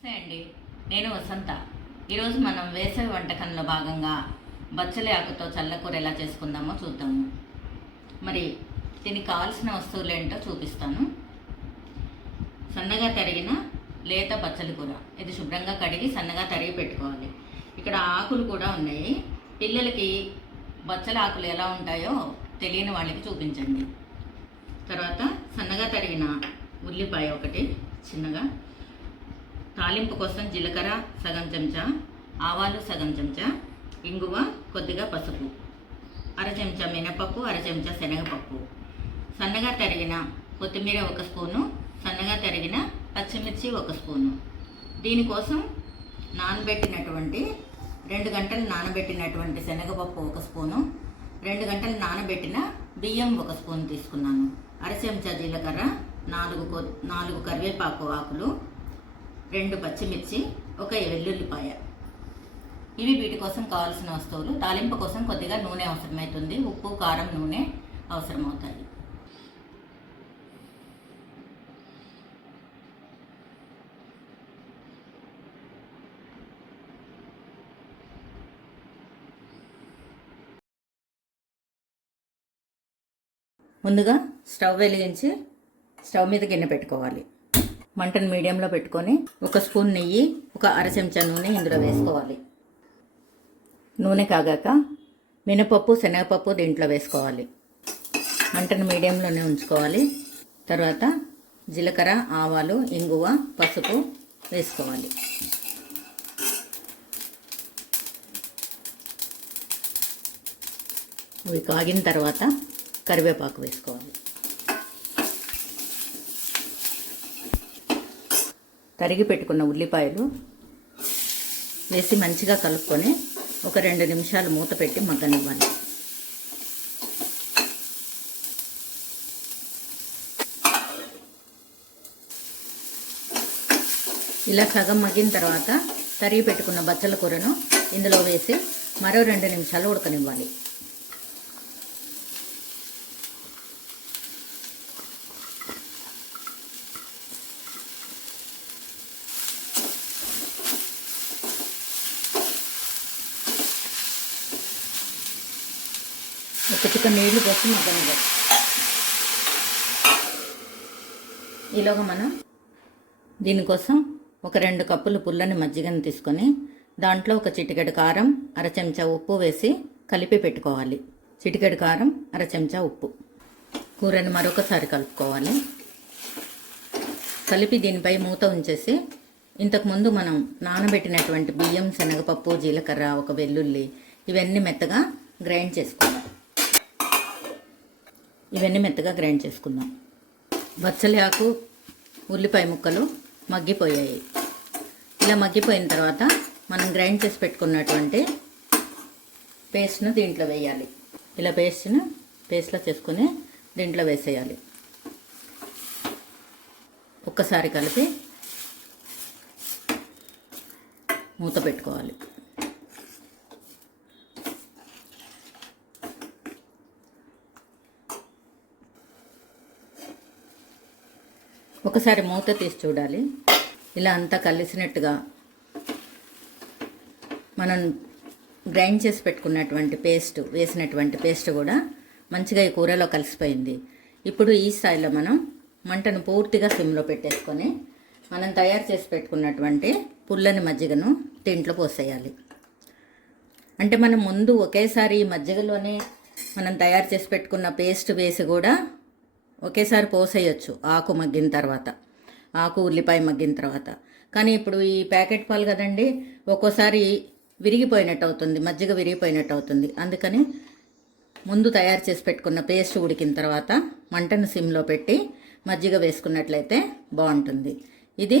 నమస్తే అండి, నేను వసంత. ఈరోజు మనం వేసవి వంటకంలో భాగంగా బచ్చలి ఆకుతో చల్లకూర ఎలా చేసుకుందామో చూద్దాము. మరి దీనికి కావాల్సిన వస్తువులు ఏంటో చూపిస్తాను. సన్నగా తరిగిన లేత బచ్చలి కూర, ఇది శుభ్రంగా కడిగి సన్నగా తరిగి పెట్టుకోవాలి. ఇక్కడ ఆకులు కూడా ఉన్నాయి. పిల్లలకి బచ్చలి ఆకులు ఎలా ఉంటాయో తెలియని వాళ్ళకి చూపించండి. తర్వాత సన్నగా తరిగిన ఉల్లిపాయ ఒకటి చిన్నగా, తాలింపు కోసం జీలకర్ర సగం చెంచా, ఆవాలు సగం చెంచా, ఇంగువ, కొద్దిగా పసుపు, అర చెంచా మినపప్పు, అర చెంచా శనగపప్పు, సన్నగా తరిగిన కొత్తిమీర 1 స్పూను, సన్నగా తరిగిన పచ్చిమిర్చి 1 స్పూను. దీనికోసం నానబెట్టినటువంటి 2 గంటలు నానబెట్టినటువంటి శనగపప్పు 1 స్పూను, 2 గంటలు నానబెట్టిన బియ్యం 1 స్పూన్ తీసుకున్నాను. అర చెంచా జీలకర్ర, 4 కరివేపాకు ఆకులు, 2 పచ్చిమిర్చి, 1 వెల్లుల్లిపాయ. ఇవి వీటి కోసం కావాల్సిన వస్తువులు. తాలింపు కోసం కొద్దిగా నూనె అవసరమవుతుంది. ఉప్పు, కారం, నూనె అవసరమవుతాయి. ముందుగా స్టవ్ వెలిగించి స్టవ్ మీద గిన్నె పెట్టుకోవాలి. మంటను మీడియంలో పెట్టుకొని 1 స్పూన్ నెయ్యి, 1 అర చెంచా నూనె ఇందులో వేసుకోవాలి. నూనె కాగాక మినపప్పు, శనగపప్పు దీంట్లో వేసుకోవాలి. మంటను మీడియంలోనే ఉంచుకోవాలి. తర్వాత జీలకర్ర, ఆవాలు, ఇంగువ, పసుపు వేసుకోవాలి. ఇవి కాగిన తర్వాత కరివేపాకు వేసుకోవాలి. తరిగి పెట్టుకున్న ఉల్లిపాయలు వేసి మంచిగా కలుపుకొని 1-2 నిమిషాలు మూత పెట్టి మగ్గనివ్వాలి. ఇలా సగం మగ్గిన తర్వాత తరిగి పెట్టుకున్న బచ్చల కూరను ఇందులో వేసి మరో 2 నిమిషాలు ఉడకనివ్వాలి. చిక్క నీళ్లు పోసి మగ్గనివ్వాలి. ఈలోగా మనం దీనికోసం 2 కప్పులు పుల్లని మజ్జిగను తీసుకొని దాంట్లో 1 చిటికెడు కారం, అర చెంచా ఉప్పు వేసి కలిపి పెట్టుకోవాలి. చిటికెడు కారం, అర చెంచా ఉప్పు. కూరని మరొకసారి కలుపుకోవాలి. కలిపి దీనిపై మూత ఉంచేసి ఇంతకుముందు మనం నానబెట్టినటువంటి బియ్యం, శనగపప్పు, జీలకర్ర, 1 వెల్లుల్లి ఇవన్నీ మెత్తగా గ్రైండ్ చేసుకుందాం. బచ్చలి ఆకు, ఉల్లిపాయ ముక్కలు మగ్గిపోయాయి. ఇలా మగ్గిపోయిన తర్వాత మనం గ్రైండ్ చేసి పెట్టుకున్నటువంటి పేస్ట్ను దీంట్లో వేయాలి. ఇలా పేస్ట్లా చేసుకుని దీంట్లో వేసేయాలి. ఒక్కసారి కలిపి మూత పెట్టుకోవాలి. ఒకసారి మూత తీసి చూడాలి. ఇలా అంతా కలిసినట్టుగా మనం గ్రైండ్ చేసి పెట్టుకున్నటువంటి వేసినటువంటి పేస్ట్ కూడా మంచిగా ఈ కూరలో కలిసిపోయింది. ఇప్పుడు ఈ స్థాయిలో మనం మంటను పూర్తిగా సిమ్లో పెట్టేసుకొని మనం తయారు చేసి పెట్టుకున్నటువంటి పుల్లని మజ్జిగను దీంట్లో పోసేయాలి. అంటే మనం ముందు ఒకేసారి ఈ మజ్జిగలోనే మనం తయారు చేసి పెట్టుకున్న పేస్ట్ వేసి కూడా ఒకేసారి పోసేయచ్చు. ఆకు మగ్గిన తర్వాత, ఆకు ఉల్లిపాయ మగ్గిన తర్వాత. కానీ ఇప్పుడు ఈ ప్యాకెట్ పాలు కదండి, ఒక్కోసారి విరిగిపోయినట్టు అవుతుంది, మజ్జిగ విరిగిపోయినట్టు అవుతుంది. అందుకని ముందు తయారు చేసి పెట్టుకున్న పేస్ట్ ఉడికిన తర్వాత మంటను సిమ్లో పెట్టి మజ్జిగ వేసుకున్నట్లయితే బాగుంటుంది. ఇది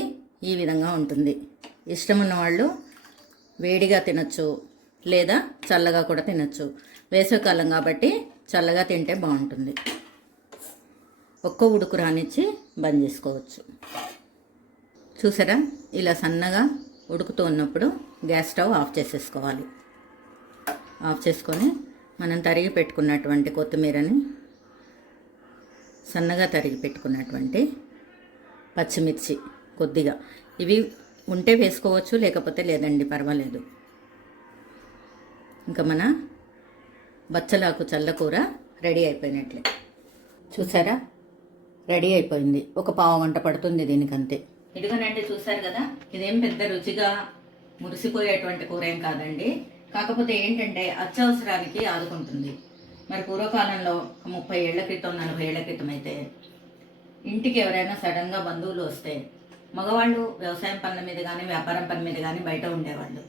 ఈ విధంగా ఉంటుంది. ఇష్టం ఉన్న వాళ్ళు వేడిగా తినచ్చు, లేదా చల్లగా కూడా తినచ్చు. వేసవికాలం కాబట్టి చల్లగా తింటే బాగుంటుంది. ఒక్క ఉడుకు రానిచ్చి బంద్ చేసుకోవచ్చు. చూసారా, ఇలా సన్నగా ఉడుకుతూ ఉన్నప్పుడు గ్యాస్ స్టవ్ ఆఫ్ చేసేసుకోవాలి. ఆఫ్ చేసుకొని మనం తరిగి పెట్టుకున్నటువంటి కొత్తిమీరని, సన్నగా తరిగి పెట్టుకున్నటువంటి పచ్చిమిర్చి కొద్దిగా, ఇవి ఉంటే వేసుకోవచ్చు, లేకపోతే లేదండి, పర్వాలేదు. ఇంకా మన బచ్చలాకు చల్లకూర రెడీ అయిపోయినట్లే. చూసారా, రెడీ అయిపోయింది. ఒక పావు గంట పడుతుంది దీనికంతే. ఇదిగోనండి, చూసారు కదా, ఇదేం పెద్ద రుచిగా మురిసిపోయేటువంటి కూర ఏం కాదండి. కాకపోతే ఏంటంటే అత్యవసరానికి ఆదుకుంటుంది. మరి పూర్వకాలంలో 30 ఏళ్ల క్రితం 40 ఏళ్ల క్రితం అయితే ఇంటికి ఎవరైనా సడన్గా బంధువులు వస్తే మగవాళ్ళు వ్యవసాయం పనుల మీద కానీ వ్యాపారం పని మీద కానీ బయట ఉండేవాళ్ళు.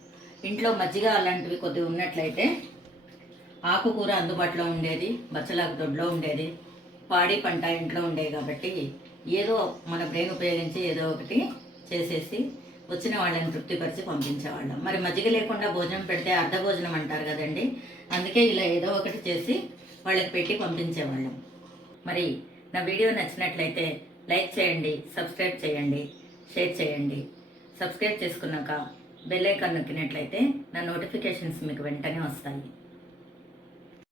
ఇంట్లో మజ్జిగ అలాంటివి కొద్దిగా ఉన్నట్లయితే ఆకుకూర అందుబాటులో ఉండేది, బచ్చలాకు దొడ్లో ఉండేది, పాడి పంట ఇంట్లో ఉండేది. కాబట్టి ఏదో మన బ్రెయిన్ ఉపయోగించి ఏదో ఒకటి చేసేసి వచ్చిన వాళ్ళని తృప్తిపరిచి పంపించేవాళ్ళం. మరి మజ్జిగ లేకుండా భోజనం పెడితే అర్ధ భోజనం అంటారు కదండి. అందుకే ఇలా ఏదో ఒకటి చేసి వాళ్ళకి పెట్టి పంపించేవాళ్ళం. మరి నా వీడియో నచ్చినట్లయితే లైక్ చేయండి, సబ్స్క్రైబ్ చేయండి, షేర్ చేయండి. సబ్స్క్రైబ్ చేసుకున్నాక బెల్ ఐకాన్ నొక్కినట్లయితే నా నోటిఫికేషన్స్ మీకు వెంటనే వస్తాయి.